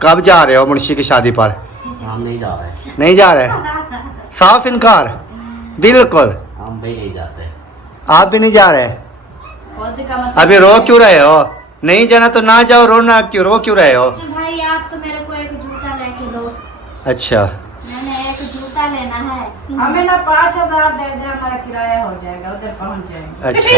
कब जा रहे हो मुंशी की शादी पर? हम नहीं जा रहे। नहीं जा रहे? साफ इनकार? बिल्कुल हम भी नहीं जाते। आप भी नहीं जा रहे? अभी रो क्यों रहे हो? नहीं जाना तो ना जाओ, रोना क्यों, रो क्यों रहे हो? भाई आप तो मेरे को एक जूता लेके दो। अच्छा मैंने एक जूता लेना है। हमें ना 5000 दे दे, हमारा किराया हो जाएगा, उधर पहुंच जाएंगे। अच्छा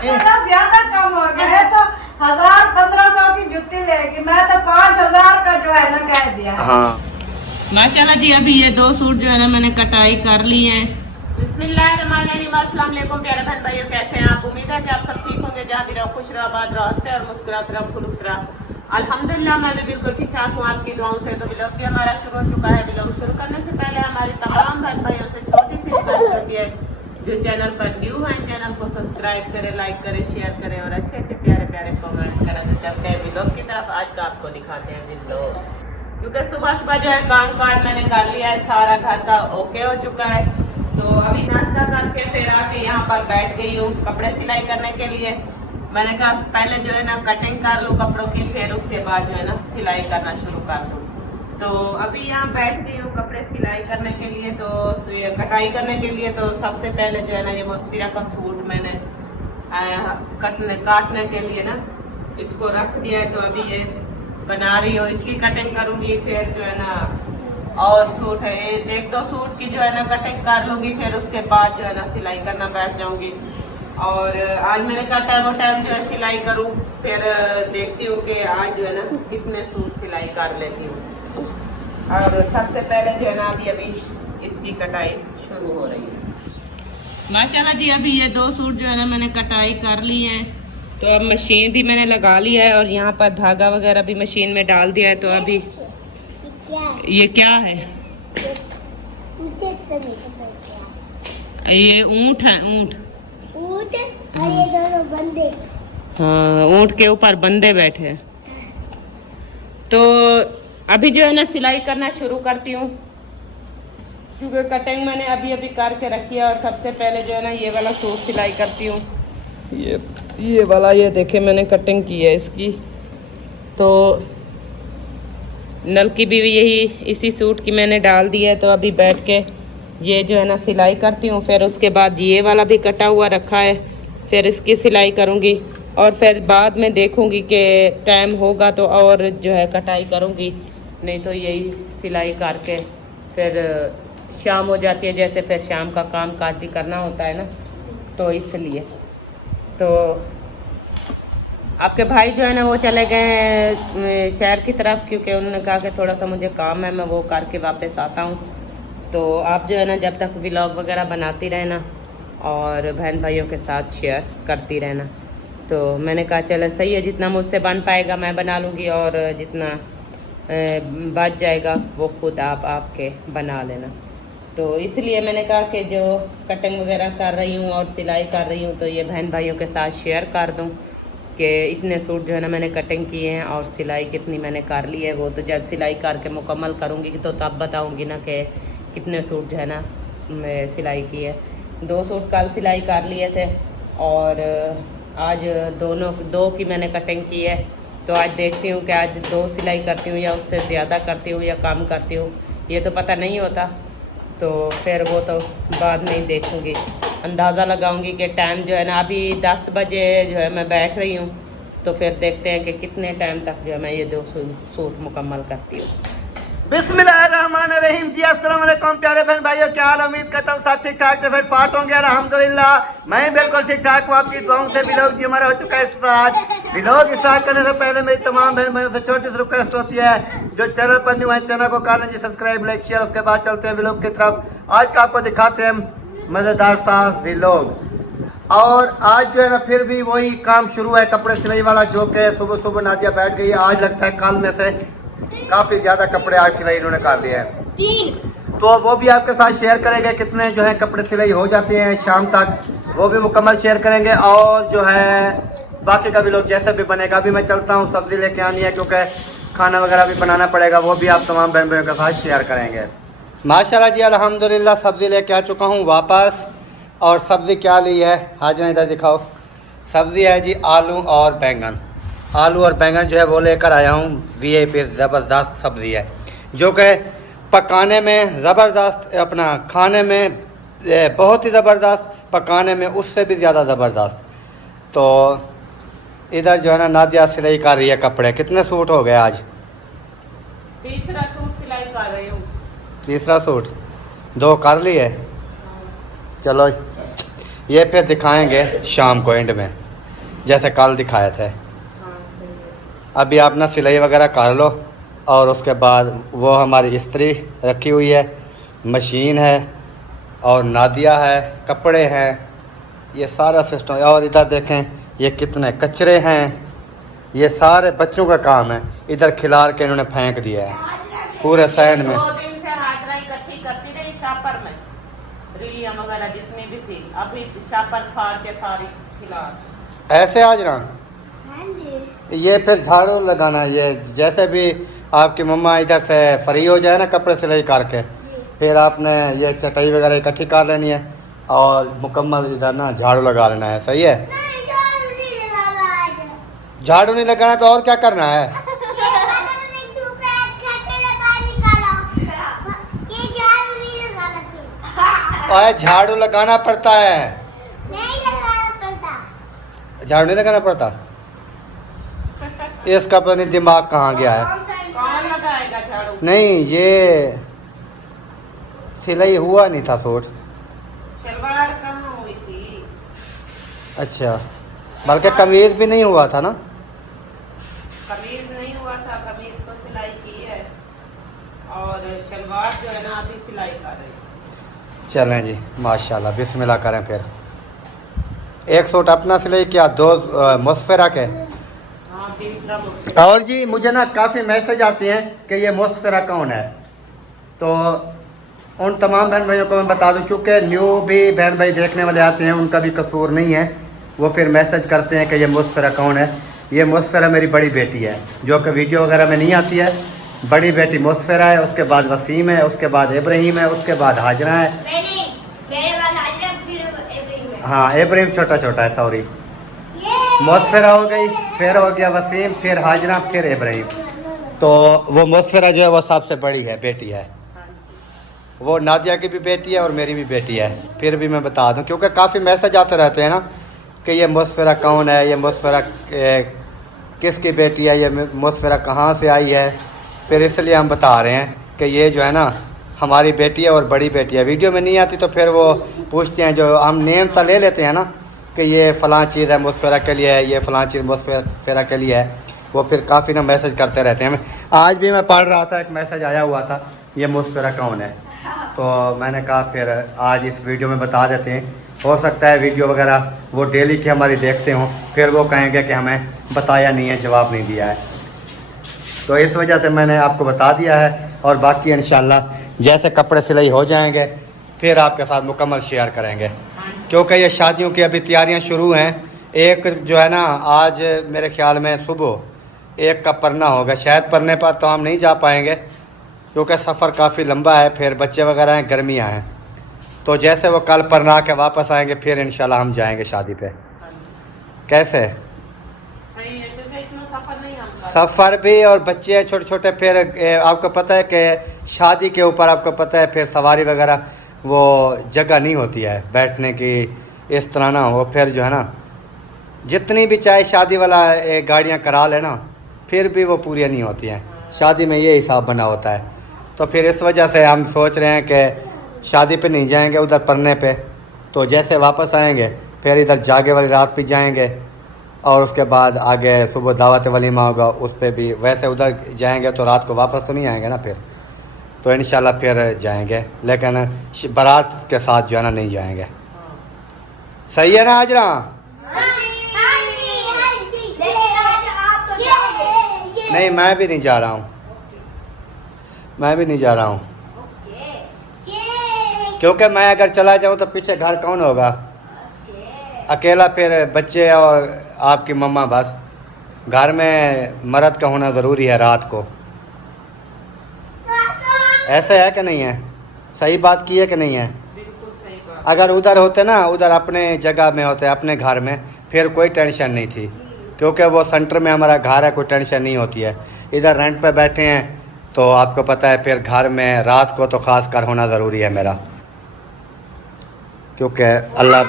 थोड़ा ज्यादा कम हो गया है तो 1000-1500 की जूती लेगी, मैं तो 5000 का जो है ना कह दिया। हाँ माशाल्लाह जी, अभी ये 2 सूट जो है ना मैंने कटाई कर ली है। बिस्मिल्लाहिर्रहमानिर्रहीम। अस्सलाम वालेकुम प्यारे बहन भाइयों, कैसे हैं आप? उम्मीद है कि आप सब ठीक होंगे। जहाँ भी रहो खुश रहो, आबाद रहो, हंसते और मुस्कुराते रहो, खुश रहो। अल्हम्दुलिल्लाह मैं भी बिल्कुल ठीक ठाक हूँ आपकी दुआओं से। तो ब्लॉग भी हमारा शुरू हो चुका है। ब्लॉग शुरू करने से पहले हमारी तमाम बहन भाइयों से छोटी सी रिक्वेस्ट होती है, जो चैनल पर न्यू है चैनल को सब्सक्राइब करें, लाइक करें, शेयर करें और अच्छे अच्छे प्यारे प्यारे कमेंट्स करें। तो चलते हैं ब्लॉग की तरफ। आज का आपको दिखाते हैं ब्लॉग, क्योंकि सुबह सुबह जो है काम काज मैंने कर लिया है, सारा घर का ओके हो चुका है। तो अभी नाश्ता करके फिर आके यहाँ पर बैठ गई हूँ कपड़े सिलाई करने के लिए। मैंने कहा पहले जो है ना कटिंग कर लूँ कपड़ों की, फिर उसके बाद जो है ना सिलाई करना शुरू कर दूँ। तो अभी यहाँ बैठ गई हूँ कपड़े सिलाई करने के लिए, तो कटाई करने के लिए। तो सबसे पहले जो है ना ये मस्तीरा का सूट मैंने काटने के लिए ना इसको रख दिया है। तो अभी ये बना रही हूँ, इसकी कटिंग करूँगी, फिर जो है ना और सूट है 1-2 सूट की जो है ना कटिंग कर लूँगी, फिर उसके बाद जो है ना सिलाई करना बैठ जाऊँगी। और आज मैंने कहा टाइम जो है सिलाई करूँ, फिर देखती हूँ कि आज जो है ना कितने सूट सिलाई कर लेती हूँ। और सबसे पहले जो है ना अभी इसकी कटाई शुरू हो रही है। माशाल्लाह जी, अभी ये 2 सूट जो है ना मैंने कटाई कर ली है। तो अब मशीन भी मैंने लगा ली है और यहाँ पर धागा वगैरह भी मशीन में डाल दिया है। तो अभी ये क्या है? ये ऊंट है, ऊंट। और ये दोनों बंदे। हाँ, ऊंट के ऊपर बंदे बैठे हैं। तो अभी जो है ना सिलाई करना शुरू करती हूँ, क्योंकि कटिंग मैंने अभी करके रखी है। और सबसे पहले जो है ना ये वाला सूट सिलाई करती हूँ। ये वाला, ये देखे मैंने कटिंग की है इसकी। तो नल की भी यही इसी सूट की मैंने डाल दी है। तो अभी बैठ के ये जो है ना सिलाई करती हूँ। फिर उसके बाद ये वाला भी कटा हुआ रखा है, फिर इसकी सिलाई करूँगी। और फिर बाद में देखूँगी कि टाइम होगा तो और जो है कटाई करूँगी, नहीं तो यही सिलाई करके फिर शाम हो जाती है। जैसे फिर शाम का काम काज भी करना होता है ना, तो इसलिए। तो आपके भाई जो है ना वो चले गए हैं शहर की तरफ, क्योंकि उन्होंने कहा कि थोड़ा सा मुझे काम है, मैं वो करके वापस आता हूँ। तो आप जो है ना जब तक व्लॉग वगैरह बनाती रहना और बहन भाइयों के साथ शेयर करती रहना। तो मैंने कहा चलो सही है, जितना मुझसे बन पाएगा मैं बना लूँगी, और जितना बच जाएगा वो खुद आपके बना लेना। तो इसलिए मैंने कहा कि जो कटिंग वगैरह कर रही हूँ और सिलाई कर रही हूँ, तो ये बहन भाइयों के साथ शेयर कर दूँ कि इतने सूट जो है ना मैंने कटिंग किए हैं और सिलाई कितनी मैंने कर ली है। वो तो जब सिलाई करके मुकम्मल करूँगी तो तब बताऊँगी ना कि कितने सूट जो है ना मैं सिलाई की है। 2 सूट कल सिलाई कर लिए थे और आज 2 की मैंने कटिंग की है। तो आज देखती हूँ कि आज 2 सिलाई करती हूँ या उससे ज़्यादा करती हूँ या कम करती हूँ, ये तो पता नहीं होता। तो फिर वो तो बाद में ही देखूँगी, अंदाज़ा लगाऊंगी कि टाइम जो है ना अभी 10 बजे जो है मैं बैठ रही हूँ। तो फिर देखते हैं कि कितने टाइम तक जो है मैं ये 2 सूट मुकम्मल करती हूँ। बिस्मिल्लाहिर्रहमानिर्रहीम। जी अस्सलाम वालेकुम प्यारे बहन भाइयों, क्या हाल? उम्मीद करता हूँ सब ठीक ठाक से फिट फाट होंगे। अल्हम्दुलिल्लाह मैं बिल्कुल ठीक ठाक हूँ, आपकी दुआओं से। व्लॉग जी हमारा हो चुका है स्टार्ट। व्लॉग स्टार्ट करने से पहले मेरी तमाम बहन भाइयों से छोटी सी रिक्वेस्ट होती है, जो चैनल पर न्यू है चैनल को कर लीजिए सब्सक्राइब, लाइक, शेयर। उसके बाद चलते हैं व्लॉग की तरफ। आज का आपको दिखाते हैं मज़ेदार सा व्लॉग। और आज जो है ना फिर भी वही काम शुरू है कपड़े सिलाई वाला, जो कि सुबह सुबह नादिया बैठ गई है। आज लगता है कल में से काफ़ी ज़्यादा कपड़े आज सिलाई इन्होंने कर दिए हैं, तो वो भी आपके साथ शेयर करेंगे कितने जो है कपड़े सिलाई हो जाते हैं शाम तक, वो भी मुकम्मल शेयर करेंगे। और जो है बाकी का भी लोग जैसे भी बनेगा। अभी मैं चलता हूँ, सब्ज़ी लेके आनी है क्योंकि खाना वगैरह भी बनाना पड़ेगा, वो भी आप तमाम बहन भाइयों के साथ शेयर करेंगे। माशाल्लाह जी अल्हम्दुलिल्लाह सब्ज़ी लेके आ चुका हूँ वापस। और सब्ज़ी क्या ली है हाजिर इधर दिखाओ। सब्ज़ी है जी आलू और बैंगन। आलू और बैंगन जो है वो लेकर आया हूँ। वीआईपी ज़बरदस्त सब्ज़ी है जो कि पकाने में ज़बरदस्त, अपना खाने में बहुत ही ज़बरदस्त, पकाने में उससे भी ज़्यादा ज़बरदस्त। तो इधर जो है ना नादिया सिलाई कर रही है कपड़े। कितने सूट हो गए आज? तीसरा सूट सिलाई कर रही हूँ। तीसरा सूट 2 कर लिए। चलो ये फिर दिखाएंगे शाम को एंड में, जैसे कल दिखाए थे। अभी आप ना सिलाई वगैरह कर लो और उसके बाद वो हमारी इस्त्री रखी हुई है, मशीन है और नादिया है, कपड़े हैं, ये सारा सिस्टम। और इधर देखें ये कितने कचरे हैं, ये सारे बच्चों का काम है। इधर खिलार के इन्होंने फेंक दिया है पूरे सहन में। 2 दिन से हाजरा इकट्ठी करती रही शापर में, रिलिया वगैरह जितनी भी थी, अभी शापर फाड़ के सारी खिला। ऐसे आज ना हाँ जी। ये फिर झाड़ू लगाना, ये जैसे भी आपकी मम्मा इधर से फ्री हो जाए ना कपड़े सिलाई करके, फिर आपने ये चटाई वगैरह इकट्ठी कर लेनी है और मुकम्मल इधर ना झाड़ू लगा लेना है। सही है? नहीं, झाड़ू नहीं लगाना आज। झाड़ू नहीं लगाना तो और क्या करना है? ये मैंने धूप है, खट्टे लगा निकाला। ये झाड़ू नहीं लगाना फिर। और झाड़ू लगाना पड़ता है। नहीं लगाना पड़ता। झाड़ू नहीं लगाना पड़ता? इसका पता नहीं दिमाग कहाँ गया है। कौन लगाएगा झाड़ू? नहीं, ये सिलाई हुआ नहीं था सूट। शलवार कहाँ हुई थी? अच्छा, बल्कि कमीज भी नहीं हुआ था ना? कमीज नहीं हुआ था, कमीज को सिलाई की है और शलवार जो है ना अभी सिलाई कर रही है। चलें जी, माशाल्लाह, बिस्मिल्लाह करें। फिर एक सूट अपना सिलाई किया, 2 मुसफिरा के। हाँ, तीसरा मुझसे। और जी मुझे ना काफ़ी मैसेज आते हैं कि ये मुसफिरा कौन है, तो उन तमाम बहन भाइयों को मैं बता दूं, क्योंकि न्यू भी बहन भाई देखने वाले आते हैं, उनका भी कसूर नहीं है। वो फिर मैसेज करते हैं कि ये मुसफिरा कौन है। ये मुसफिरा मेरी बड़ी बेटी है जो कि वीडियो वगैरह में नहीं आती है। बड़ी बेटी मुसफिरा है, उसके बाद वसीम है, उसके बाद इब्राहिम है, उसके बाद हाजरा है। नहीं, मेरे बाद हाजरा फिर इब्राहिम है। हाँ, इब्राहिम छोटा छोटा है, सॉरी। ये मुसफिरा हो गई, फिर हो गया वसीम, फिर हाजरा, फिर इब्राहिम। तो वो मुसफिरा जो है वो सबसे बड़ी है, बेटी है। वो नादिया की भी बेटी है और मेरी भी बेटी है। फिर भी मैं बता दूं, क्योंकि काफ़ी मैसेज आते रहते हैं ना कि ये मुसफिरा कौन है, ये मुसफिरा किसकी बेटी है, ये मुसफिरा कहाँ से आई है। फिर इसलिए हम बता रहे हैं कि ये जो है ना हमारी बेटी है और बड़ी बेटी है। वीडियो में नहीं आती तो फिर वो पूछते हैं, जो हम नेम तो ले लेते हैं ना कि ये फ़लाँ चीज़ है मुसफिरा के लिए है, ये फ़लाँ चीज़ मुसफिरा के लिए है। वो फिर काफ़ी ना मैसेज करते रहते हैं। आज भी मैं पढ़ रहा था, एक मैसेज आया हुआ था, ये मुसफिरा कौन है। तो मैंने कहा फिर आज इस वीडियो में बता देते हैं। हो सकता है वीडियो वगैरह वो डेली की हमारी देखते हों, फिर वो कहेंगे कि हमें बताया नहीं है, जवाब नहीं दिया है। तो इस वजह से मैंने आपको बता दिया है। और बाकी इंशाल्लाह जैसे कपड़े सिलाई हो जाएंगे फिर आपके साथ मुकम्मल शेयर करेंगे, क्योंकि ये शादियों की अभी तैयारियां शुरू हैं। एक जो है ना आज मेरे ख्याल में सुबह एक का परना होगा, शायद परने पर तो हम नहीं जा पाएंगे क्योंकि सफ़र काफ़ी लंबा है, फिर बच्चे वगैरह हैं, गर्मियाँ हैं। तो जैसे वो कल परना के वापस आएंगे फिर इंशाल्लाह हम जाएंगे शादी पे। कैसे सही है, क्योंकि इतना सफर नहीं हम कर सफ़र भी और बच्चे हैं छोटे छोटे। फिर आपको पता है कि शादी के ऊपर आपको पता है फिर सवारी वगैरह वो जगह नहीं होती है बैठने की, इस तरह ना हो। फिर जो है ना जितनी भी चाहे शादी वाला गाड़ियाँ करा लेना फिर भी वो पूरी नहीं होती हैं। शादी में ये हिसाब बना होता है। तो फिर इस वजह से हम सोच रहे हैं कि शादी पे नहीं जाएंगे, उधर पढ़ने पे। तो जैसे वापस आएंगे फिर इधर जागे वाली रात भी जाएंगे और उसके बाद आगे सुबह दावत वलीमा होगा, उस पर भी वैसे उधर जाएंगे तो रात को वापस तो नहीं आएंगे ना फिर। तो इंशाल्लाह फिर जाएंगे, लेकिन बारात के साथ जो है ना नहीं जाएंगे। सही है ना हाजरा? नहीं, मैं भी नहीं जा रहा हूँ, मैं भी नहीं जा रहा हूँ, क्योंकि मैं अगर चला जाऊँ तो पीछे घर कौन होगा? अकेला, फिर बच्चे और आपकी मम्मा, बस। घर में मर्द का होना ज़रूरी है रात को। ऐसे है कि नहीं है? सही बात की है कि नहीं है? बिल्कुल सही बात। अगर उधर होते ना, उधर अपने जगह में होते, अपने घर में, फिर कोई टेंशन नहीं थी। क्योंकि वो सेंटर में हमारा घर है, कोई टेंशन नहीं होती है। इधर रेंट पे बैठे हैं तो आपको पता है फिर घर में रात को तो ख़ास कर होना ज़रूरी है मेरा, क्योंकि अल्लाह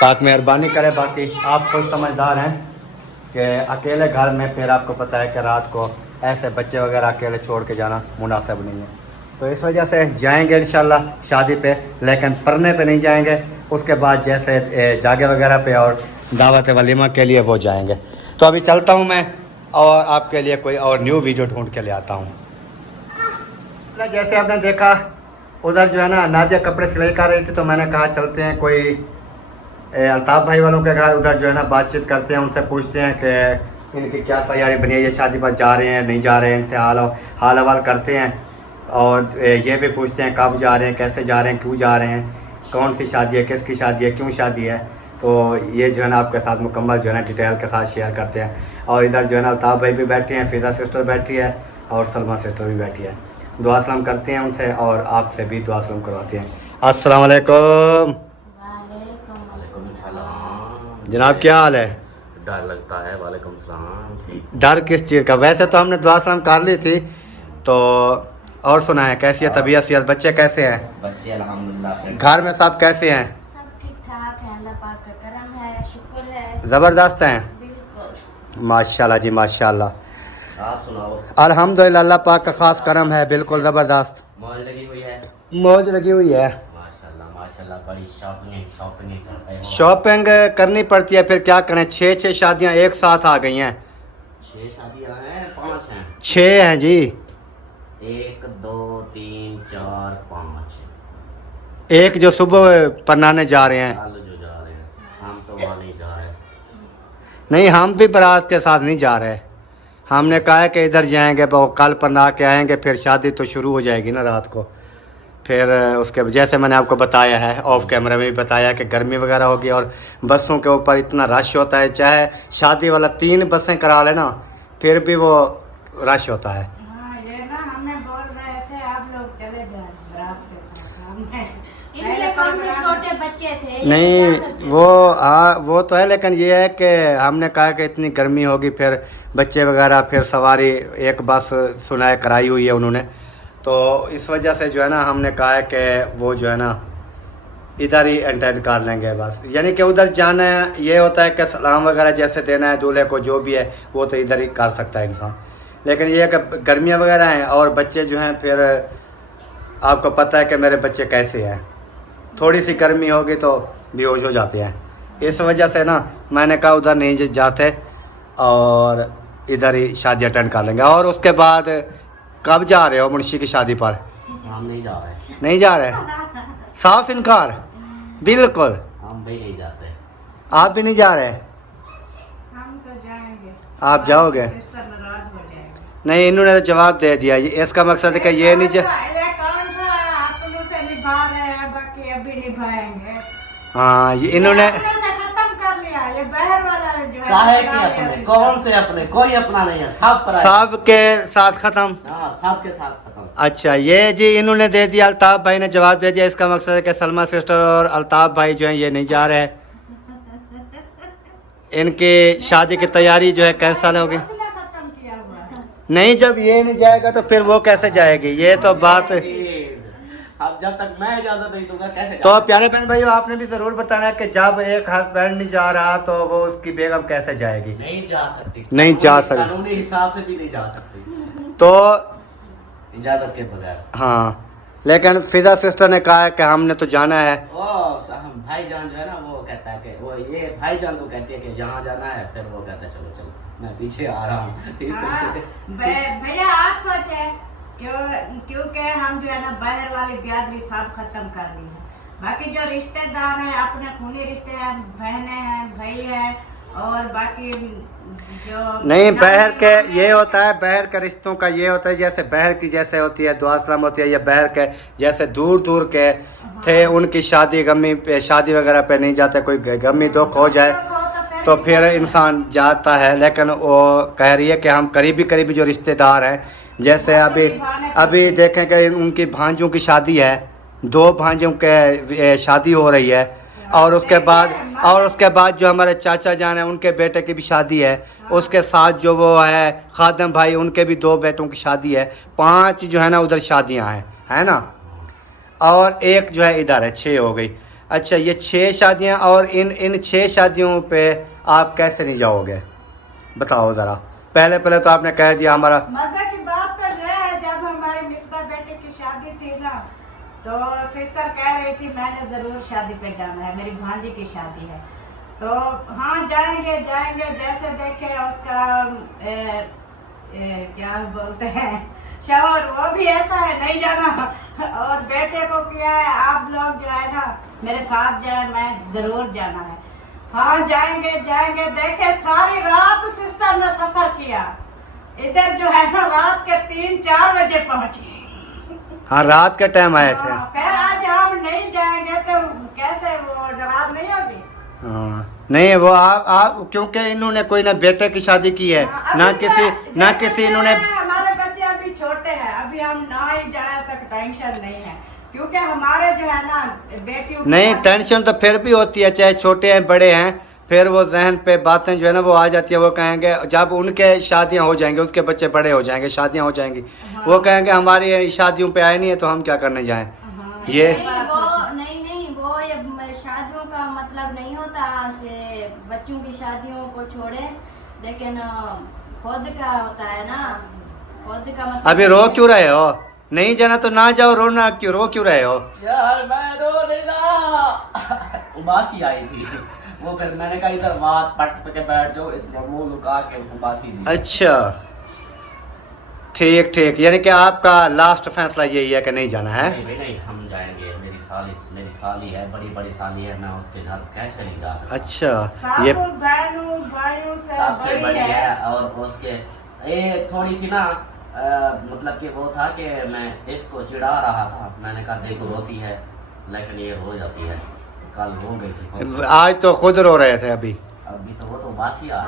पाक मेहरबानी करे। बाकी आप खुद समझदार हैं कि अकेले घर में फिर आपको पता है कि रात को ऐसे बच्चे वगैरह अकेले छोड़ के जाना मुनासिब नहीं है। तो इस वजह से जाएंगे इंशाल्लाह शादी पे, लेकिन पढ़ने पे नहीं जाएंगे। उसके बाद जैसे जागे वगैरह पे और दावत वलीमा के लिए वो जाएंगे। तो अभी चलता हूँ मैं और आपके लिए कोई और न्यू वीडियो ढूंढ के ले आता हूँ। जैसे आपने देखा उधर जो है ना नादिया कपड़े सिलाई कर रही थी, तो मैंने कहा चलते हैं कोई अल्ताफ़ भाई वालों के घर, उधर जो है ना बातचीत करते हैं, उनसे पूछते हैं कि इनकी क्या तैयारी बनी है, ये शादी पर जा रहे हैं नहीं जा रहे हैं, इनसे हाल हवाल करते हैं। और ये भी पूछते हैं कब जा रहे हैं, कैसे जा रहे हैं, क्यों जा रहे हैं, कौन सी शादी है, किसकी शादी है, क्यों शादी है। तो ये जो है ना आपके साथ मुकम्मल जो है ना डिटेल के साथ शेयर करते हैं। और इधर जो है ना अल्ताफ़ भाई भी बैठे हैं, फ़िज़ा सिस्टर बैठी है और सलमा सिस्टर भी बैठी है। दुआ सलाम करते हैं उनसे और आपसे भी दुआ सलाम करवाते हैं। अस्सलाम वालेकुम जनाब, क्या हाल है? डर लगता है। वालेकुम सलाम। ठीक। डर किस चीज़ का? वैसे तो हमने दुआ सलाम कर ली थी। तो और सुना है कैसी है तबीयत सियात, बच्चे कैसे हैं? बच्चे अल्हम्दुलिल्लाह। घर में सब कैसे हैं? सब ठीक ठाक है, अल्लाह पाक का करम है, शुक्र है। ज़बरदस्त हैं? बिल्कुल। माशाल्लाह जी माशाल्लाह। आप सुनाओ। अल्हम्दुलिल्लाह, अल्लाह पाक का ख़ास करम है, बिल्कुल ज़बरदस्त। मौज लगी हुई है। मौज लगी हुई है। माशाल्लाह माशाल्लाह। बड़ी शॉपिंग करते हो। शॉपिंग करनी पड़ती है, फिर क्या करें। 6 शादियाँ एक साथ आ गई हैं। 6 शादियाँ हैं, 5 हैं। 6 हैं जी। 1 2 3 4 5। एक जो सुबह पन्नाने जा रहे हैं। कल जो जा रहे हैं, हम तो वहाँ नहीं जा रहे। नहीं, हम भी बारात के साथ नहीं जा रहे। हमने कहा है कि इधर जाएंगे, वो कल पन्ना के आएंगे, फिर शादी तो शुरू हो जाएगी ना रात को। फिर उसके जैसे मैंने आपको बताया है, ऑफ कैमरा में भी बताया कि गर्मी वगैरह होगी और बसों के ऊपर इतना रश होता है। चाहे शादी वाला 3 बसें करा लेना फिर भी वो रश होता है। हाँ, ये ना हमें बोल रहे थे आप लोग चले जाए बारात के साथ। हमने इनके कौन से छोटे बच्चे थे, ये नहीं जा सकते वो हाँ वो तो है, लेकिन ये है कि हमने कहा कि इतनी गर्मी होगी, फिर बच्चे वगैरह, फिर सवारी एक बस सुनाए कराई हुई है उन्होंने। तो इस वजह से जो है ना हमने कहा है कि वो जो है ना इधर ही अटेंड कर लेंगे बस। यानी कि उधर जाना है, ये होता है कि सलाम वगैरह जैसे देना है दूल्हे को, जो भी है वो तो इधर ही कर सकता है इंसान। लेकिन ये कि गर्मियाँ वगैरह हैं और बच्चे जो हैं, फिर आपको पता है कि मेरे बच्चे कैसे हैं, थोड़ी सी गर्मी होगी तो बेहोश हो जाते हैं। इस वजह से ना मैंने कहा उधर नहीं जाते और इधर ही शादी अटेंड कर लेंगे। और उसके बाद कब जा रहे हो मुंशी की शादी पर? हम नहीं जा रहे। नहीं जा रहे? साफ इनकार? बिल्कुल। हम भी नहीं जाते। आप भी नहीं जा रहे? हम तो जाएंगे। आप जाओगे? सिस्टर नाराज हो जाएंगे। नहीं, इन्होंने तो जवाब दे दिया। इसका मकसद है कि ये नहीं ये कौन सा अपनों से निभा रहे हैं, बाकी अभी निभाएंगे। हाँ, ये इन्होंने अपनों से खत्म कर लिया। ये बहर वाला जो है काहे निभा के लिया अपने? सिस्टर। कौन से अपने? कोई अपना नहीं है, सब पराया। सबके साथ खत्म। हाँ, सबके साथ खत्म। अच्छा, ये जी इन्होंने दे दिया, अल्ताफ भाई ने जवाब दे दिया। इसका मकसद है कि सलमा सिस्टर और अल्ताफ भाई जो हैं ये नहीं जा रहे। इनकी शादी की तैयारी जो है कैंसल होगी। मसला खत्म किया हुआ है। नहीं, जब ये नहीं जाएगा तो फिर वो कैसे जाएगी? ये तो बात। अब जब तक मैं इजाजत नहीं दूंगा कैसे तो प्यारे बहन भाइयों, आपने भी जरूर बताना है कि जब एक हस्बैंड नहीं जा रहा तो वो उसकी बेगम कैसे जाएगी? नहीं जा सकती। नहीं जा सकती। कानूनी हिसाब से भी नहीं जा सकती, तो इजाजत के बगैर। हाँ, लेकिन फिजा सिस्टर ने कहा है कि हमने तो जाना है। भाईजान जो है ना वो कहता है कि वो ये भाईजान को कहती है कि यहाँ जाना है, फिर वो कहता है चलो चलो मैं पीछे आ रहा हूँ। हाँ, भैया आप सोचे क्योंकि हम जो है ना बाहर वाली बिरादरी सब खत्म कर ली है। बाकी जो रिश्तेदार हैं, अपने खूनी रिश्ते हैं, बहनें हैं, भाई हैं, और बाकी जो नहीं, बहर के ये होता है, बहर के रिश्तों का ये होता है, जैसे बहर की जैसे होती है दुआ सलाम होती है, ये बहर के जैसे दूर दूर के थे, उनकी शादी गमी पे, शादी वगैरह पे नहीं जाते। कोई गमी दुख हो जाए तो फिर इंसान जाता है। लेकिन वो कह रही है कि हम करीबी करीबी जो रिश्तेदार हैं, जैसे अभी देखें कि उनकी भांजों की शादी है, 2 भांजों के शादी हो रही है। और उसके बाद जो हमारे चाचा जान है उनके बेटे की भी शादी है। उसके साथ जो वो है खादम भाई, उनके भी 2 बेटों की शादी है। 5 जो है ना उधर शादियां हैं, है ना। और एक जो है इधर है, 6 हो गई। अच्छा, ये 6 शादियां, और इन 6 शादियों पे आप कैसे नहीं जाओगे बताओ ज़रा। पहले तो आपने कह दिया हमारा। मजे की बात तो ये है, जब हमारे मिसबा बेटे की शादी थी ना, तो सिस्टर कह रही थी मैंने जरूर शादी पे जाना है, मेरी भांजी की शादी है। तो हाँ जाएंगे, जैसे देखे उसका क्या बोलते हैं शौहर, वो भी ऐसा है नहीं जाना। और बेटे को किया है आप लोग जो है ना मेरे साथ जाए, मैं जरूर जाना है। हाँ जाएंगे। देखे सारी रात सिस्टर ने सफर किया, इधर जो है ना रात के 3-4 बजे पहुंचे। हाँ, रात के टाइम आए थे। फिर आज हम नहीं जाएंगे तो कैसे वो नाराज नहीं होगी? हाँ, नहीं वो आप क्योंकि इन्होंने कोई ना बेटे की शादी की है, ना किसी इन्होंने। हमारे बच्चे अभी छोटे हैं, अभी हम ना ही जाए तक टेंशन नहीं है, क्योंकि हमारे जो है ना बेटी नहीं, टेंशन तो फिर भी होती है, चाहे छोटे हैं बड़े हैं, फिर वो जहन पे बातें जो है ना वो आ जाती है। वो कहेंगे जब उनके शादियां हो जाएंगे, उसके बच्चे बड़े हो जाएंगे, शादियां हो जाएंगी, हाँ। वो कहेंगे हमारी शादियों पे आए नहीं है तो हम क्या करने जाएं। हाँ, ये नहीं वो ये शादियों का मतलब नहीं होता से बच्चों की शादियों को छोड़े, लेकिन खुद का होता है ना, खुद का मतलब। अभी रो क्यों रहे हो? नहीं जाना तो ना जाओ, रोना क्यों, रो क्यों रहे हो? यार मैं रो नहीं रहा, उबासी आई थी वो, फिर मैंने कहा इधर बात पट के बैठ जाओ, इसलिए मुंह लुका के उबासी दी। अच्छा, ठीक, यानी कि आपका लास्ट फैसला यही है कि नहीं जाना है? नहीं, हम जाएंगे। मेरी साली है, बड़ी साली है, मैं उसके घर कैसे नहीं जा सकता। अच्छा, ये भाइयों सबसे बड़ी है। और उसके ये थोड़ी सी ना मतलब कि वो था कि मैं इसको चिढ़ा रहा था, मैंने कहा देखो रोती है, लेकिन ये रो जाती है। कल रो गई थी, आज तो खुद रो रहे थे। अभी तो वो तो बासी आ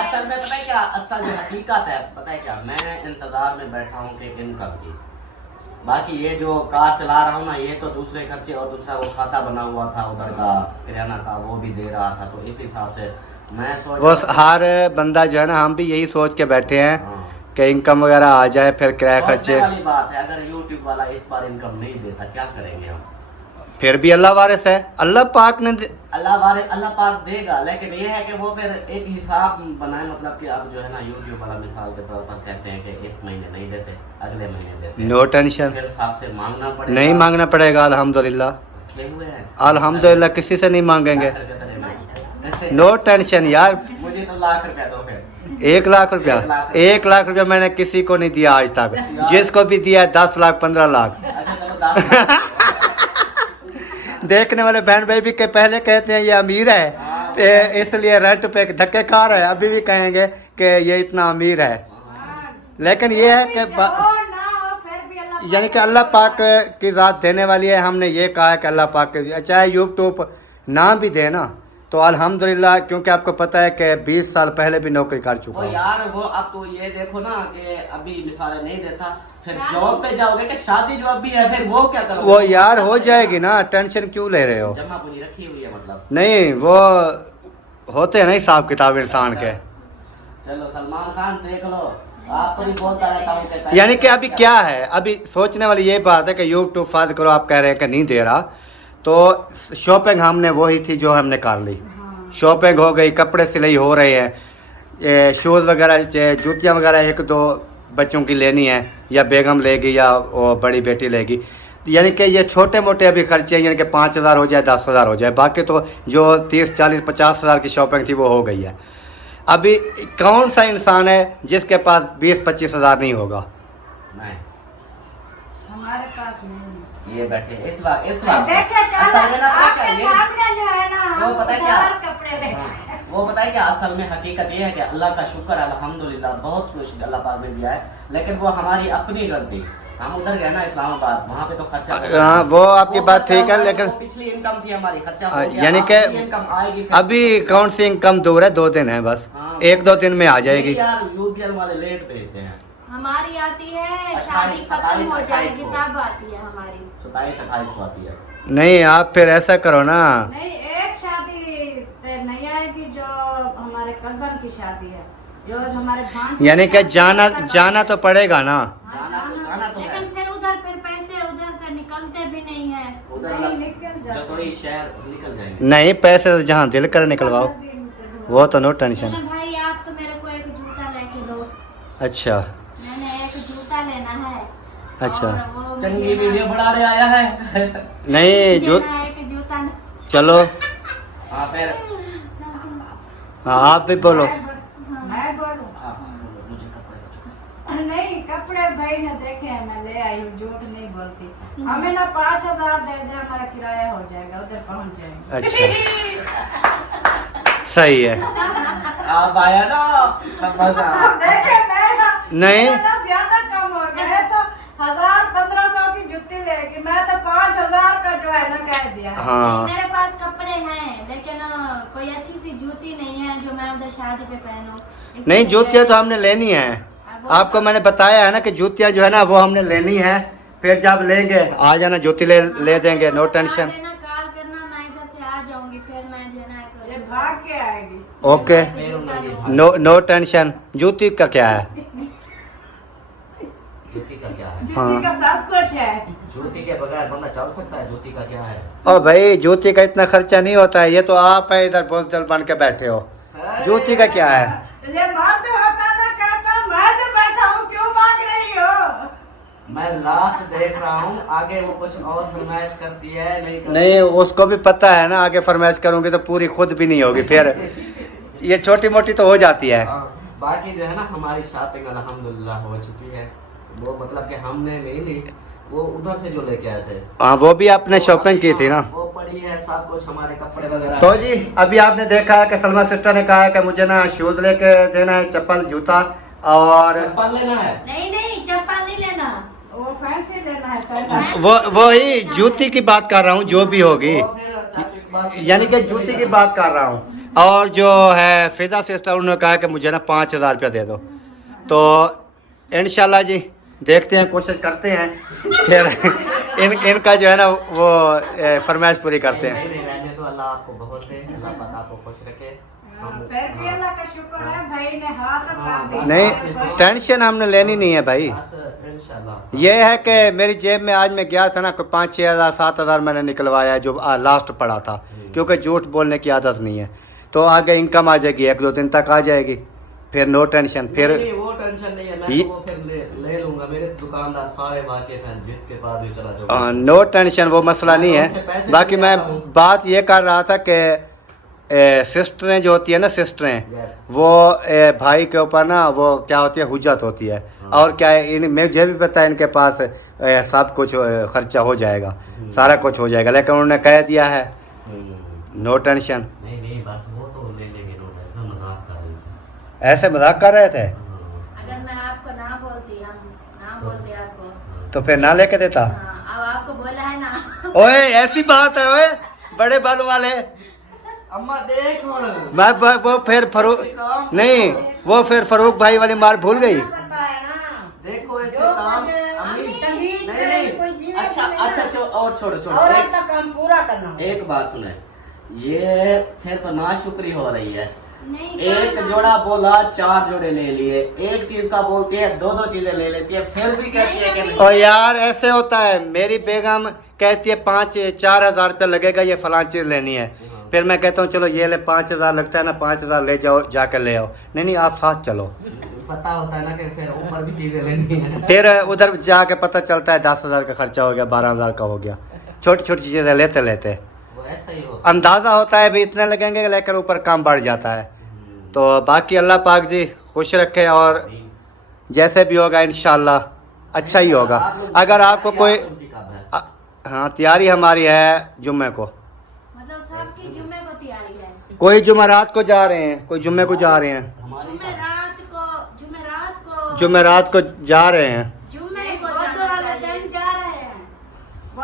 असल में पता है क्या, असल में हकीकत है पता है क्या, मैं इंतजार में बैठा हूँ कि इनकम की। बाकी ये जो कार चला रहा हूँ ना, ये तो दूसरे खर्चे और दूसरा वो खाता बना हुआ था उधर का किराना का, वो भी दे रहा था। तो इस हिसाब से मैं सोच, वो हर बंदा जो है ना, हम भी यही सोच के बैठे हैं कि इनकम वगैरह आ जाए, फिर किराया खर्चे वाली बात है। अगर यूट्यूब वाला इस बार इनकम नहीं देता क्या करेंगे हम? फिर भी अल्लाह वारिस है, अल्लाह पाक ने अल्लाह पाक देगा, लेकिन ये है कि वो फिर एक हिसाब बनाए, मतलब कि अब जो है ना यूट्यूब वाला मिसाल के तौर पर कहते हैं कि इस महीने नहीं देते, अगले महीने देते, नो टेंशन, फिर हिसाब से मांगना पड़ेगा। नहीं मांगना पड़ेगा, अल्हम्दुलिल्लाह, अल्हम्दुलिल्लाह, किसी से नहीं मांगेंगे। नो टेंशन यार, मुझे तो लाख रुपया दो फिर। 1 लाख रुपया, 1 लाख रुपया मैंने किसी को नहीं दिया आज तक, जिसको भी दिया 10 लाख 15 लाख। अच्छा चलो 10 लाख। देखने वाले बहन भाई भी पहले कहते हैं ये अमीर है, इसलिए रेंट पे धक्के खा रहा है, अभी भी कहेंगे कि ये इतना अमीर है। लेकिन ये है कि यानी कि अल्लाह पाक की ज़ात देने वाली है। हमने ये कहा है कि अल्लाह पाक के, चाहे यूट्यूब ना भी दे ना तो अल्हम्दुलिल्लाह, क्योंकि आपको पता है कि 20 साल पहले भी नौकरी कर चुका हूँ। यार वो अब तो ये देखो ना कि अभी मिसालें नहीं देता, फिर जॉब पे जाओगे कि शादी जो अभी है फिर वो क्या करोगे? वो यार हो जाएगी ना, टेंशन क्यों ले रहे हो? जमा पूंजी रखी हुई है मतलब? नहीं, वो होते हैं ना हिसाब किताब इंसान के। चलो सलमान खान देख लो, आपको भी बोलता रहता हूँ। यानी कि अभी क्या है, अभी सोचने वाली ये बात है कि यूट्यूब फायदा करो, आप कह रहे हैं कि नहीं दे रहा, तो शॉपिंग हमने वही थी जो हमने कर ली। शॉपिंग हो गई, कपड़े सिलाई हो रहे हैं, शूज़ वगैरह, जूतियाँ वगैरह 1-2 बच्चों की लेनी है, या बेगम लेगी या वो बड़ी बेटी लेगी। यानी कि ये छोटे मोटे अभी खर्चे, यानी कि 5,000 हो जाए, 10,000 हो जाए, बाकी तो जो 30, 40, 50 हज़ार की शॉपिंग थी वो हो गई है। अभी कौन सा इंसान है जिसके पास 20-25 हज़ार नहीं होगा? हमारे पास नहीं। ये बैठे इस बार देखिए असल में ना आपके सामने जो है ना, वो पता है क्या, कपड़े देखे, वो पता है क्या, असल में हकीकत ये है कि अल्लाह का शुक्र अल्हम्दुलिल्लाह बहुत कुछ अल्लाह पाक ने दिया है, लेकिन वो हमारी अपनी गलती। हम उधर गए ना इस्लामाबाद, वहाँ पे तो खर्चा, हाँ वो आपकी बात ठीक है, लेकिन पिछली इनकम थी हमारी, खर्चा यानी कि इनकम आएगी। अभी कौन सी इनकम दूर है, 2 दिन है बस, 1-2 दिन में आ जाएगी। यार यूपीएल वाले लेट भेजते हैं, हमारी आती है शादी खत्म हो जाएगी तब आती है हमारी, 27-28 को आती है। नहीं आप फिर ऐसा करो ना, नहीं, एक शादी नहीं आएगी जो हमारे कजन की शादी है, जो हमारे भांजे यानी कि जाना तो पड़ेगा ना। जाना तो है। लेकिन फिर उधर फिर पैसे उधर से निकलते भी नहीं है। उधर नहीं, निकल जाते। जो तो ही शहर निकल जाएंगे। नहीं पैसे तो जहाँ दिल कर निकलवाओ, वो तो नो टेंशन। चलो भाई आप तो मेरे को एक जूता लेके दो, अच्छा मैंने एक जूता लेना है। अच्छा। और वो मुझे चंगी वीडियो बनाने आया है। नहीं मुझे जो ना एक जूता चलो हाँ फिर हाँ आप भी बोलो। मैं बोलूं? हाँ, मुझे कपड़े नहीं, कपड़े भाई ने देखे हैं, मैं ले आई हूँ, झूठ नहीं बोलती। हमें ना 5,000 दे दे, हमारा किराया हो जाएगा, उधर पहुँच जाएंगे। अच्छा सही है। आप आया ना तब मजा। देखे मैं ना नहीं। मैं ना ज्यादा कम हो गए तो 1,000-1,500 की जुत्ती लेगी, मैं तो 5,000 का जो है ना कह दिया। हाँ मेरे पास कपड़े हैं लेकिन कोई अच्छी सी जूती नहीं है जो मैं उधर शादी पे पहनूं। इसलिए नहीं जूतियाँ तो हमने लेनी है, आपको मैंने बताया है ना कि जूतियाँ जो है ना वो हमने लेनी है। फिर जब लेंगे आ जाना, जूती ले देंगे, नो टेंशन। कॉल करना, मैं इधर से आ जाऊंगी, फिर मैं जो है ना ये भाग के आएगी। Okay no tension. जूती का क्या है? जूती का क्या है? जुत्ती का सब कुछ है। जूती के बगैर बंदा चल सकता है? जूती का क्या है? ओ भाई जूती का इतना खर्चा नहीं होता है, ये तो आप है इधर बोझल बन के बैठे हो। जूती का क्या है? ये मर्द होता ना कहता, मैं जो बैठा हूँ क्यों मांग रही हो? मैं लास्ट देख रहा हूँ, आगे वो कुछ और फरमाइश करती है नहीं करती। नहीं उसको भी पता है ना, आगे फरमाइश करूंगी तो पूरी खुद भी नहीं होगी, फिर ये छोटी मोटी तो हो जाती है। हाँ, बाकी जो है ना हमारी शॉपिंग अल्हम्दुलिल्लाह हो चुकी है। वो मतलब कि हमने नहीं ली, वो उधर से जो लेके आए थे। हाँ वो भी आपने शॉपिंग की थी ना। वो पड़ी है सब कुछ, हमारे कपड़े वगैरह। तो जी अभी आपने देखा है कि सलमा सिस्टर ने कहा है कि मुझे ना शूज लेके देना है, चप्पल जूता और चप्पल लेना है। नहीं चप्पल नहीं लेना, वो फैंसी लेना है सर। वही जूती की बात कर रहा हूँ, जो भी होगी, वो फिर चाचू की बात- यानी कि जूती की बात कर रहा हूँ। और जो है फिदा सिस्टर उन्होंने कहा कि मुझे ना 5,000 रुपया दे दो, तो इंशाल्लाह जी देखते हैं, कोशिश करते हैं, फिर इनका जो है ना वो फरमाइश पूरी करते हैं। नहीं रहने दो, अल्लाह आपको बहुत दे, अल्लाह पाक आपको खुश रखे। फिर भी अल्लाह का शुक्र है, भाई ने हाथ कर दी। नहीं टेंशन हमने लेनी नहीं है भाई। बस इंशाल्लाह। ये है कि मेरी जेब में आज मैं गया था ना, कोई 5-6 हज़ार 7 हज़ार मैंने निकलवाया जो लास्ट पड़ा था, क्योंकि झूठ बोलने की आदत नहीं है। तो आगे इनकम आ जाएगी, 1-2 दिन तक आ जाएगी, फिर नो टेंशन। फिर नहीं, वो टेंशन नहीं है, मैं ये- तो वो फिर ले लूंगा। मेरे दुकानदार सारे वाकिफ हैं, जिसके पास भी चला जाऊंगा। नो टेंशन, वो मसला नहीं मैं उनसे है। पैसे बाकी भी मैं लेता हूँ। बात ये कर रहा था कि सिस्टरें जो होती है ना, सिस्टरें Yes. वो भाई के ऊपर ना वो क्या होती है, हुज्जत होती है। और क्या है, इन मुझे भी पता है इनके पास सब कुछ खर्चा हो जाएगा, सारा कुछ हो जाएगा, लेकिन उन्होंने कह दिया है नो टेंशन। नहीं बस वो तो ले लेंगे, नो टेंशन। मजाक कर रही थी। ऐसे मजाक कर रहे थे, अगर मैं आपको ना बोलती, हम ना बोलते आपको, तो फिर ना लेके देता। हाँ, अब आपको बोला है ना। ओए ऐसी बात है, ओए बड़े बाल वाले। अम्मा देख मैं वो फिर फरूक नहीं, वो फिर फरूक भाई वाली मार भूल गई। देखो इसके काम। अम्मी नहीं अच्छा और छोड़ो काम पूरा करना। एक बात सुने, ये फिर तो नाशुक्री हो रही है। नहीं एक करना। जोड़ा बोला 4 जोड़े ले लिए, एक चीज का बोलती है 2 चीजें ले लेती है, फिर भी कहती है कि और यार ऐसे होता है, मेरी बेगम कहती है 5-4 हज़ार रुपया लगेगा, ये फलां चीज लेनी है। फिर मैं कहता हूँ चलो ये ले, 5,000 लगता है ना, 5,000 ले जाओ, जाकर ले आओ। नहीं आप साथ चलो। पता होता है ना कि फिर ऊपर भी चीजें लेनी है। फिर उधर जाके पता चलता है 10,000 का खर्चा हो गया, 12,000 का हो गया। छोटी छोटी चीजें लेते लेते वो ऐसा ही होता अंदाजा होता है भी इतने लगेंगे, लेकिन ऊपर काम बढ़ जाता है। तो बाकी अल्लाह पाक जी खुश रखे, और जैसे भी होगा इंशाल्लाह अच्छा ही होगा। अगर आपको कोई हाँ, तैयारी हमारी है जुम्मे को, मतलब सबकी जुम्मे को तैयारी है। कोई जुमेरात को जा रहे हैं, कोई जुम्मे को जा रहे हैं, जुमेरात को जा रहे हैं। जुम्मे को बुध जाना वाले चाहिए। दिन जा रहे हैं। वो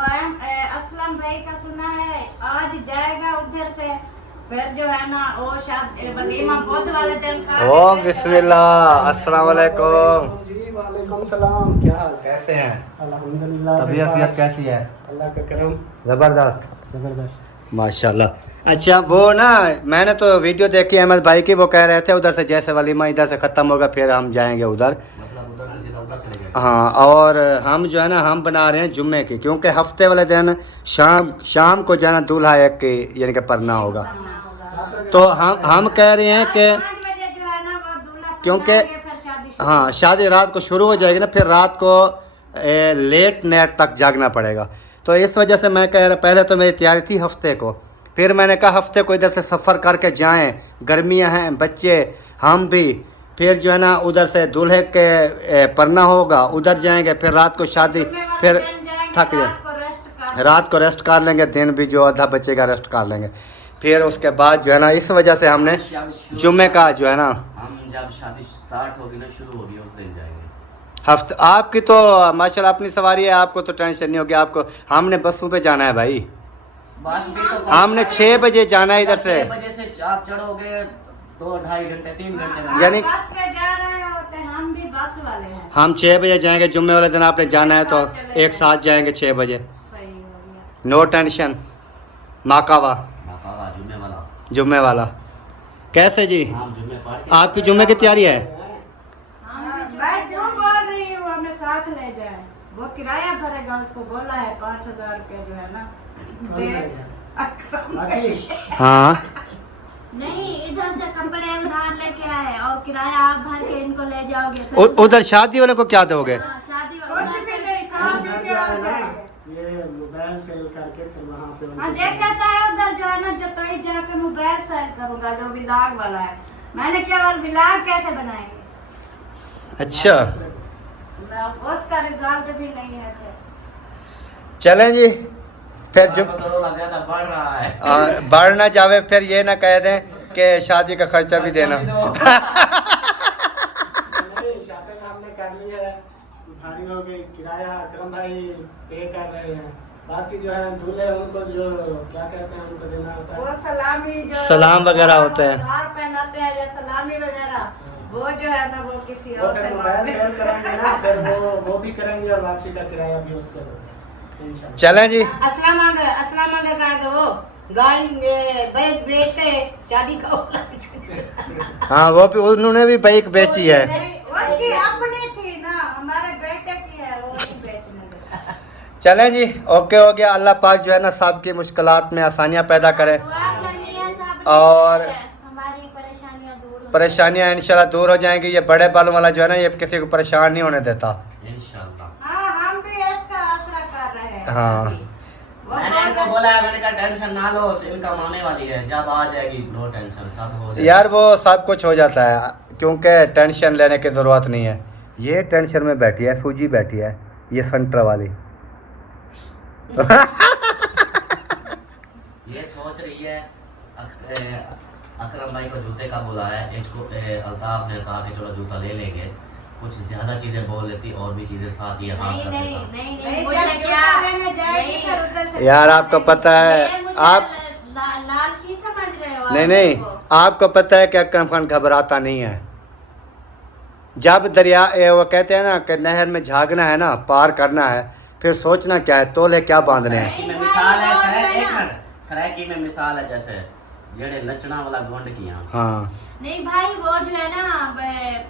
असलम भाई का सुना है, आज जाएगा उधर से, फिर जो है ना वो शायद वलीमा बुध वाले दिन खा ओ के बिस्मिल्लाह, अस्सलाम वालेकुम। वालेकुम सलाम, क्या हाल? कैसे हैं? अल्हम्दुलिल्लाह। तबीयत सेहत कैसी है? अल्लाह का करम, जबरदस्त, जबरदस्त। माशाल्लाह। अच्छा वो ना मैंने तो वीडियो देखी अहमद भाई की, वो कह रहे थे उधर से जैसे वलीमा इधर से ख़त्म होगा फिर हम जाएंगे उधर। मतलब उधर से सीधा उधर चले जाएंगे। हाँ, और हम जो है ना हम बना रहे हैं जुम्मे की, क्योंकि हफ्ते वाले दिन शाम को जो है ना दूल्हा एक की यानी कि परना होगा। तो हम कह रहे हैं कि 5 बजे जो है ना वो दूल्हा क्योंकि पहनाएंगे, फिर शादी शुरू। हाँ शादी रात को शुरू हो जाएगी ना, फिर रात को लेट नाइट तक जागना पड़ेगा। तो इस वजह से मैं कह रहा, पहले तो मेरी तैयारी थी हफ्ते को, फिर मैंने कहा हफ्ते को इधर से सफ़र करके जाएं, गर्मियां हैं, बच्चे हम भी, फिर जो है ना उधर से दूल्हे के परना होगा, उधर जाएंगे, फिर रात को शादी, फिर थक जाए, रात को रेस्ट कर लेंगे, दिन भी जो आधा बचेगा रेस्ट कर लेंगे, फिर उसके बाद जो है ना इस वजह से हमने जुम्मे का जो है ना हम जब शादी स्टार्ट होगी ना, शुरू होगी, उस दिन जाएंगे। हफ्ते आपकी तो माशाल्लाह अपनी सवारी है, आपको तो टेंशन नहीं होगी। आपको हमने बसों पे जाना है भाई, बस भी तो हमने 6 बजे जाना है इधर से, 6 बजे से आप चढ़ोगे 2-2.5 घंटे 3 घंटे यानी बस पे जा रहे होते हैं, हम भी बस वाले हैं। हम 6 बजे जाएंगे जुम्मे वाले दिन, आपने जाना है तो एक साथ जाएंगे 6 बजे, सही हो गया। No tension. माकावा माकावा जुम्मे वाला। जुम्मे वाला कैसे जी? हम जुम्मे पढ़ के आपकी जुम्मे की तैयारी है? मैं जो बोल रही हूँ हमें साथ ले जाए, वो किराया भरेगा, उसको बोला है 5,000 रुपया जो है ना दे अकरम बाकी हाँ नहीं, इधर से कपड़े उधार लेके आए और किराया आप भर के इनको ले जाओगे फिर उधर शादी वाले को क्या दोगे? हाँ, शादी कुछ वाला भी नहीं, खा पी के आ जाएंगे। ये मोबाइल सेल करके फिर वहाँ पे हाँ, जे कहता है उधर जो है ना जतई जाके मोबाइल सेल करूंगा, जो विलाग वाला है। मैंने क्या बोल, विलाग कैसे बनाएंगे? अच्छा उसका रिजल्ट भी नहीं है फिर। चलें जी, फिर जो तो लग गया था, बढ़ रहा है। बढ़ ना जावे, फिर ये ना कह दें कि शादी का खर्चा भी देना। नहीं, शॉपिंग हमने कर ली है, भारी हो गई, किराया अकरम भाई पे कर रहे हैं, बाकी जो है दूल्हे उनको जो क्या कहते हैं उनको देना होता वो है। सलामी जो सलाम वगैरह होते हैं। हार पहनाते हैं या सलामी वगैरह, वो जो है ना वो किसी वो और फिर से मोबाइल मांगे। सेल करेंगे ना, फिर वो भी करेंगे और वापसी का किराया भी उससे होगा इंशाल्लाह। चलें जी, अस्सलाम का दो गाड़ी बाइक बेचते शादी का हाँ वो भी उन्होंने भी बाइक बेची है। उसकी अपनी थी ना, हमारे बेटे की है, वो नहीं बेचने देता। चलें जी, ओके हो गया। अल्लाह पाक जो है ना सबकी मुश्किलात में आसानियाँ पैदा करे दुआ करनी है सब और हमारी परेशानियां दूर हो। परेशानियाँ इंशाल्लाह दूर हो जाएंगी। ये बड़े बालों वाला जो है ना ये किसी को परेशान नहीं होने देता। इंशाल्लाह। हाँ, हम भी इसका आसरा कर रहे हैं। हाँ मैंने इनको बोला है, मैंने कहा टेंशन ना लो, इनकम आने वाली है, जब आ जाएगी नो टेंशन, सब हो जाएगा। यार वो सब कुछ हो जाता है, क्योंकि टेंशन लेने की ज़रूरत नहीं है। ये टेंशन में बैठी है, सूजी बैठी है, ये संतरा वाली। ये सोच रही है अकरम भाई को जूते का बोला है, इसको अल्ताफ ने कहा कि चलो जूता ले लेंगे, कुछ ज्यादा चीजें बोल लेती और भी चीजें साथ ही हाँ नहीं कर नहीं देता। नहीं नहीं, नहीं जब मुझे जूता क्या लेने जाएगी नहीं, फिर उधर से यार आपको पता है ये मुझे आप लालची समझ रहे हो आप नहीं नहीं मेरे को। आपको पता है कि अकरम खान घबराता नहीं है। जब दरिया वो कहते हैं ना कि नहर में झागना है ना, पार करना है, फिर सोचना क्या है, तोले क्या बांधने हैं। सरायकी में मिसाल है, एक मिनट, सरायकी में मिसाल है जैसे जेड़े लचना वाला गोंड किया। हाँ नहीं भाई वो जो है ना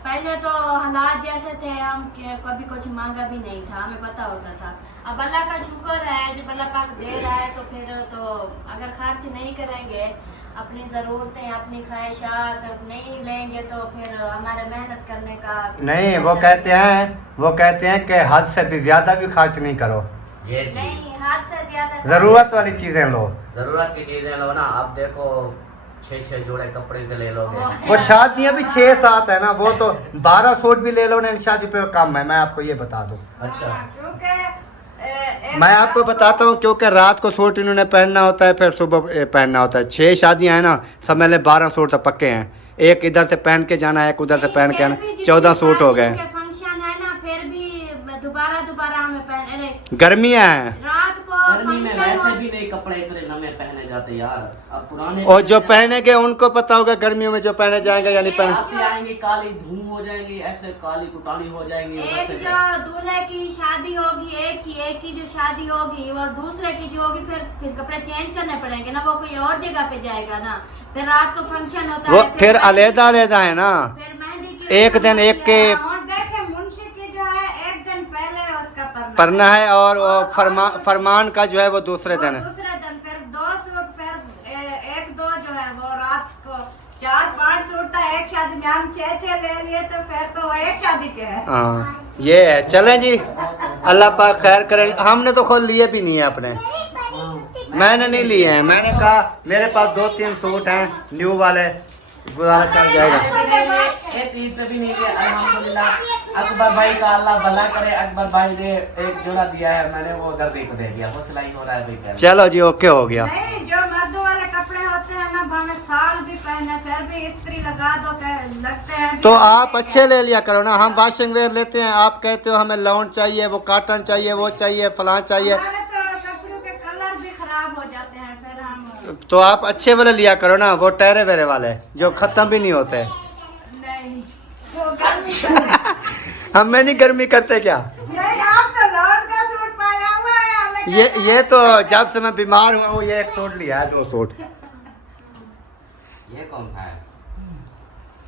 पहले तो हालात जैसे थे, हम कभी कुछ मांगा भी नहीं था, हमें पता होता था। अब अल्लाह का शुक्र है जब अल्लाह पाक दे रहा है, तो फिर तो अगर खर्च नहीं करेंगे, अपनी ज़रूरतें अपनी ख्वाहिशात नहीं लेंगे, तो फिर हमारे मेहनत करने का नहीं, वो कहते हैं कि हद से भी ज्यादा भी खर्च नहीं करो, ये चीज नहीं, हाथ से ज्यादा जरूरत वाली चीजें लो। जरूरत की चीजें लो ना। अब देखो 6 जोड़े कपड़े के ले लोगे, वो शादियां भी 6-7 है ना, वो तो 12 सूट भी ले लो ना, शादी पे कम है, मैं आपको ये बता दूं। अच्छा क्योंकि मैं आपको बताता हूँ, क्योंकि रात को सूट इन्होंने पहनना होता है, फिर सुबह पहनना होता है। 6 शादियां हैं ना, सब में 12 सूट तो पक्के हैं। एक इधर से पहन के जाना है, एक उधर से पहन के आना, 14 सूट हो गए। फंक्शन है ना, फिर भी दोबारा हमें पहन, अरे गर्मियां हैं, रात को गर्मी में फंक्शन वैसे हो भी नहीं कपड़े इतने नमे पहने जाते यार। अब पुराने और जो पहनेंगे उनको पता होगा गर्मियों में जो पहने जाएंगे या नहीं पहने। आपसे आएंगे काली धूम हो जाएंगी, ऐसे काली कुटानी हो जाएंगी। एक वैसे जो दूल्हे की शादी होगी, एक की जो शादी होगी और दूसरे की जो होगी, फिर कपड़े चेंज करने पड़ेंगे ना, वो कोई और जगह पे जाएगा ना। फिर रात को फंक्शन होता वो है, फिर अलग-अलग है ना, फिर मेहंदी की एक दिन एक के और देखे मुंशी की जो है एक दिन पहले उसका पढ़ना है और वो फरमान का जो है वो दूसरे दिन है। दूसरे दिन फिर 2 सूट, फिर 1-2 जो है वो रात को 4-5 सूट था एक शादी में। हम 6 ले लिए तो फिर तो एक शादी के है। हाँ ये है। चलें जी, अल्लाह पाक खैर करें। हमने तो खुद लिए भी नहीं है अपने, मैंने नहीं लिए हैं। मैंने कहा मेरे पास 2-3 सूट हैं न्यू वाले, गुजारा चल जाएगा। इस ईद पे भी नहीं लिया अल्हम्दुलिल्लाह। अकबर भाई का अल्लाह भला करे, अकबर भाई ने एक जोड़ा दिया है, मैंने वो दर्जी को दे दिया। वो सिलाई हो रहा है भाई। चलो जी ओके हो गया। नहीं, जो मर्दों वाले कपड़े होते हैं ना, भावे साल भी पहने फिर भी इस्त्री लगा दो लगते हैं। तो आप अच्छे ले लिया करो ना, हम वाशिंग वेयर लेते हैं, आप कहते हो हमें लॉन चाहिए, वो कॉटन चाहिए, वो चाहिए, फलां चाहिए। हमारे तो कपड़ों के कलर भी खराब हो जाते हैं, फिर हम तो आप अच्छे वाले लिया करो ना, वो टहरे वेरे वाले जो खत्म भी नहीं होते। नहीं वो गर्मी हमें नहीं गर्मी करते क्या? नहीं, आप तो लॉन का सूट पाया हुआ है, हमें ये तो जब से मैं बीमार हुआ हूँ ये एक सूट लिया है, 2 सूट। ये कौन सा है?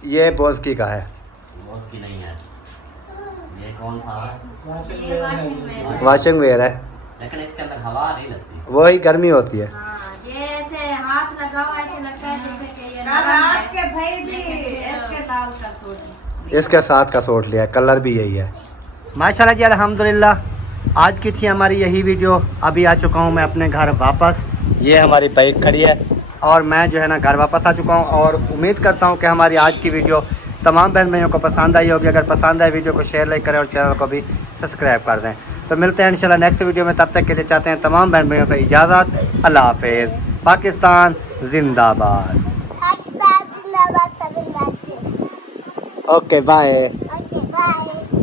ये बोस्की का है। बॉस की नहीं है। ये कौन सा है? ये वाशिंग में वाशिंग वेयर है, लेकिन इसके अंदर हवा नहीं लगती। वही गर्मी होती है। हाँ, ये ऐसे हाथ लगाओ ऐसे लगता है जैसे कि ये कल नरम है। आपके भाई भी इसके लाल का सूट इसके साथ का सूट लिया, कलर भी यही है। माशाल्लाह जी अल्हम्दुलिल्लाह। आज की थी हमारी यही वीडियो। अभी आ चुका हूँ मैं अपने घर वापस। ये हमारी बाइक खड़ी है और मैं जो है ना घर वापस आ चुका हूँ। और उम्मीद करता हूँ कि हमारी आज की वीडियो तमाम बहन भाइयों को पसंद आई होगी। अगर पसंद आए वीडियो को शेयर लाइक करें और चैनल को भी सब्सक्राइब कर दें। तो मिलते हैं इंशाल्लाह नेक्स्ट वीडियो में। तब तक के लिए चाहते हैं तमाम बहन भाइयों को इजाज़त। अल्लाह हाफिज़। पाकिस्तान जिंदाबाद। Hashtag जिंदाबाद सभी राष्ट्र। Okay bye. Okay, bye.